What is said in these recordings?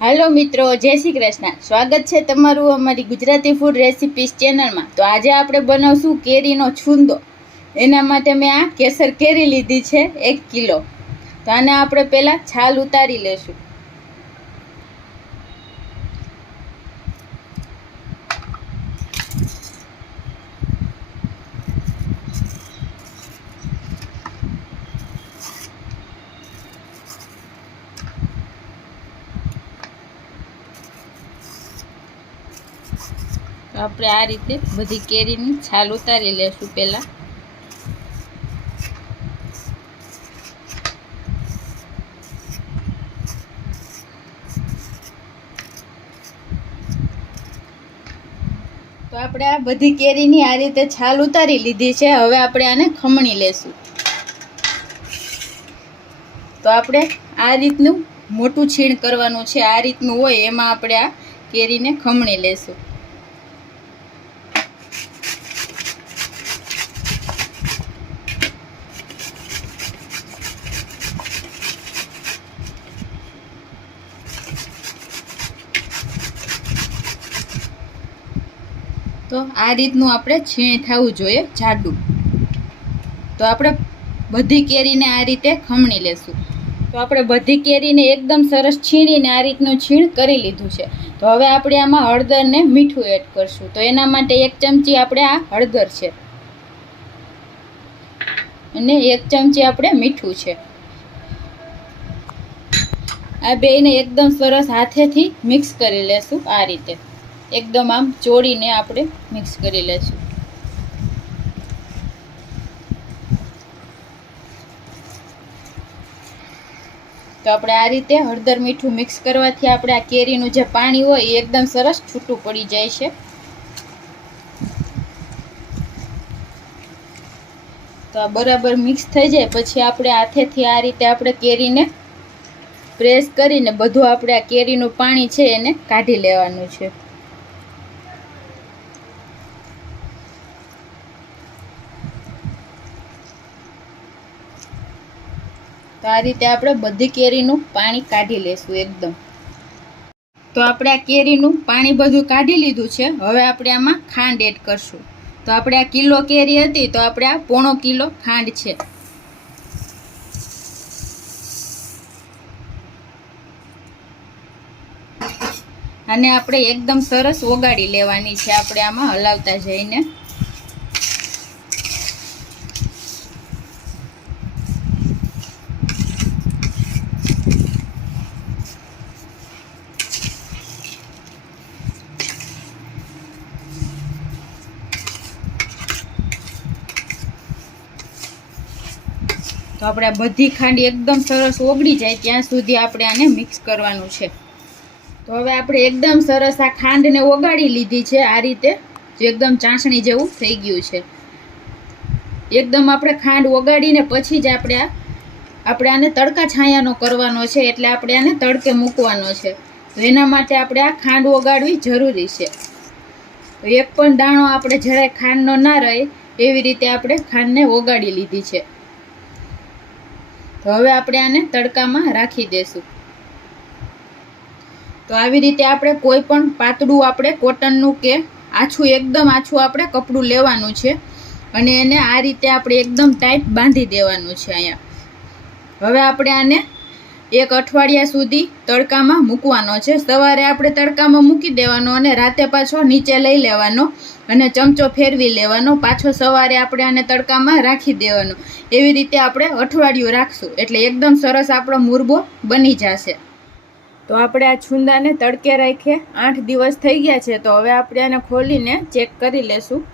Hello मित्रों, जय श्री कृष्ण। स्वागत है तमारू अमारी गुजराती फूड रेसिपीज चेनल में। तो आज आपणे बनावशुं केरीनो छूंदो। एना माटे मैं आ केसर केरी लीधी छे 1 किलो। तो आने आपणे पहेला छाल उतारी लेशुं। तो આપણે આ રીતે બધી કેરીની છાલ ઉતારી લેશું પહેલા। તો આપણે આ બધી કેરીની આ રીતે છાલ ઉતારી લીધી છે। હવે આપણે આને ખમણી લેશું। તો આપણે આ રીતનું મોટું છીણ કરવાનું છે। આ રીતનું હોય એમાં આપણે આ કેરીને ખમણી લેશું। તો આ રીતનું આપણે છીણ થવું જોઈએ જાડું। તો આપણે બધી કેરીને આ રીતે ખમણી લેશું। તો આપણે બધી કેરીને એકદમ સરસ છીણીને આ રીતનું છીણ કરી લીધું છે। તો હવે આપણે આમાં હળદર ને મીઠું એડ કરશું। તો એના માટે 1 ચમચી આપણે આ હળદર છે અને 1 ચમચી આપણે મીઠું છે। આ બેયને એકદમ સરસ હાથેથી મિક્સ કરી લેશું। આ રીતે एकदम आम ચોળીને આપણે મિક્સ કરી લેશું। તો આપણે આ રીતે હળદર મીઠું મિક્સ કરવાથી આપણે આ કેરીનું જે પાણી હોય એ એકદમ સરસ છૂટું પડી જાય છે। તો આ બરાબર મિક્સ થઈ જાય પછી આપણે હાથેથી આ રીતે આપણે કેરીને પ્રેસ કરીને બધું આપણે આ કેરીનું પાણી છે એને કાઢી લેવાનું છે। તો આ રીતે આપણે બધી કેરીનું પાણી કાઢી લેશું એકદમ। તો આપણે આ કેરીનું પાણી બધું કાઢી લીધું છે। હવે આપણે આમાં ખાંડ એડ કરશું। તો આપણે આ કિલો કેરી હતી તો આપણે આ 1/4 કિલો ખાંડ છે। અને આપણે એકદમ સરસ ઓગાળી લેવાની છે। આપણે આમાં હલાવતા જઈને તો આપણે બધી ખાંડ એકદમ સરસ ઓગળી જાય ત્યાં સુધી આપણે આને મિક્સ કરવાનું છે। તો હવે આપણે એકદમ સરસ આ ખાંડને ઓગાળી લીધી છે। આ રીતે એકદમ ચાસણી જેવું થઈ ગયું છે। એકદમ આપણે ખાંડ ઓગાળીને પછી જ આપણે આને તડકા છાયાનો કરવાનો છે। એટલે આપણે આને તડકે મૂકવાનો છે। તો એના માટે આપણે આ ખાંડ ઓગાળવી જરૂરી છે। તો એક પણ દાણો આપણે જરાય ખાંડનો ના રહે એવી રીતે આપણે ખાંડને ઓગાળી લીધી છે। તો હવે આપણે આને તડકામાં રાખી દેશું। તો આવી રીતે આપણે કોઈ પણ પાતળું આપણે કોટનનું કે આછું એકદમ આછું આપણે કપડું લેવાનું છે અને એને આ રીતે આપણે એકદમ ટાઈટ બાંધી દેવાનું છે અહીંયા। હવે આપણે આને 1 અઠવાડિયા સુધી તડકામાં મૂકવાનો છે। સવારે આપણે તડકામાં મૂકી દેવાનો અને રાતે પાછો નીચે લઈ લેવાનો અને ચમચો ફેરવી લેવાનો। પાછો સવારે આપણે આને તડકામાં રાખી દેવાનો। એવી રીતે આપણે અઠવાડિયું રાખશું એટલે એકદમ સરસ આપણો મુરબો બની જશે। તો આપણે આ છુંદાને તડકે રાખીએ 8 દિવસ થઈ ગયા છે। તો હવે આપણે આને ખોલીને ચેક કરી લેશું।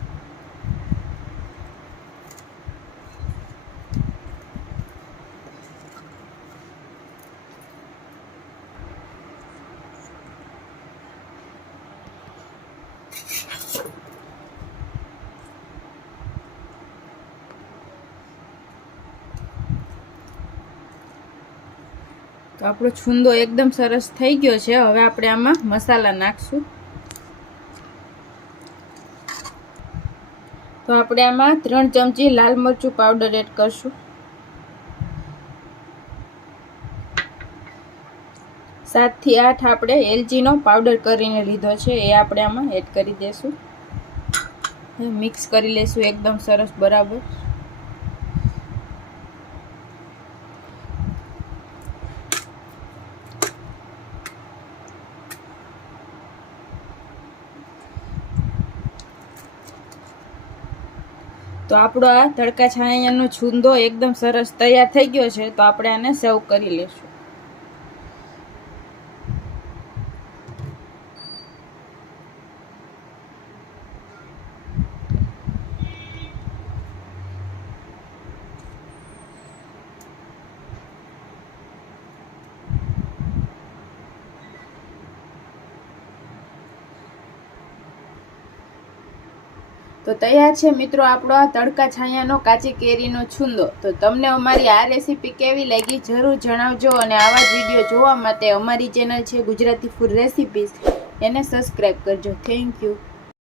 તો આપણો છુંદો એકદમ સરસ થઈ ગયો છે। હવે આપણે આમાં મસાલા નાખશું। તો આપણે આમાં 3 ચમચી લાલ મરચું પાવડર એડ કરશું। 7 થી 8 આપણે એલચીનો પાવડર કરીને લીધો છે, એ આપણે આમાં એડ કરી દઈશું. મિક્સ કરી લેશું એકદમ સરસ બરાબર. તો આપણો આ તડકા છાયાનો છૂંદો એકદમ સરસ તૈયાર થઈ ગયો છે. તો આપણે આને સર્વ કરી લેશું. તો તૈયાર છે મિત્રો આપણો આ તડકા છાયાનો કાચી કેરીનો છૂંદો. તો તમને અમારી આ રેસીપી કેવી લાગી જરૂર જણાવજો, અને આવા જ વિડીયો જોવા માટે અમારી ચેનલ છે ગુજરાતી ફૂડ રેસિપીઝ, એને સબસ્ક્રાઈબ કરજો. Thank you.